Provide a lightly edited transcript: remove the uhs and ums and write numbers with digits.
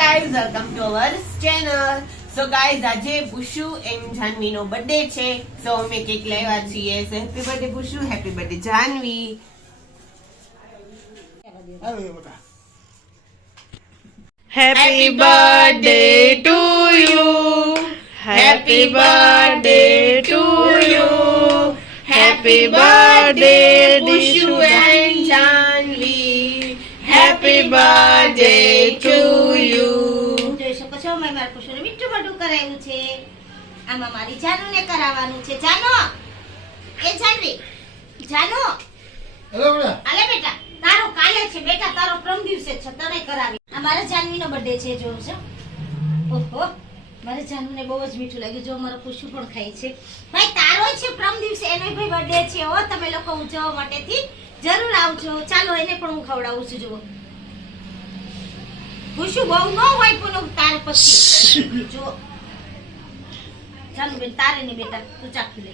Guys, welcome to our channel. So guys, આજે પુશુ એમ જાનવીનો birthday છે. સો અમે કેક લાવ્યા છીએ. Happy birthday Pushu, happy birthday Janvi. Happy birthday to you. Happy birthday to you. Happy birthday પુશુ Dishu and Janvi. Happy birthday to you. જોઈ શકો છો મેં મારા પુષ્પને મીઠું મોઢું કરાવ્યું છે. આમાં મારી જાનુને કરાવવાનું છે. જાનો, એ જાનવી, જાનો, આલે બેટા, તારો કાલે છે બેટા, તારો પ્રમ દિવસે છે, તને કરાવી. આ મારા જાનવીનો બર્થડે છે. જો છો, ઓહો, મારા જાનુને બહુ જ મીઠું લાગ્યું. જો મારો પુષ્પુ પણ ખાય છે. ભાઈ તારો છે પ્રમ દિવસે, એનો ભાઈ બર્થડે છે. ઓ તમે લોકો ઉજવવા માટેથી જરૂર આવજો. ચાલો એને પણ હું ખવડાવું છું. જુઓ પુષ્પુ બહુ ન હોય પણ તાર પછી જો ચાલો બેન, તારે ને બેટા તું ચાખી લે.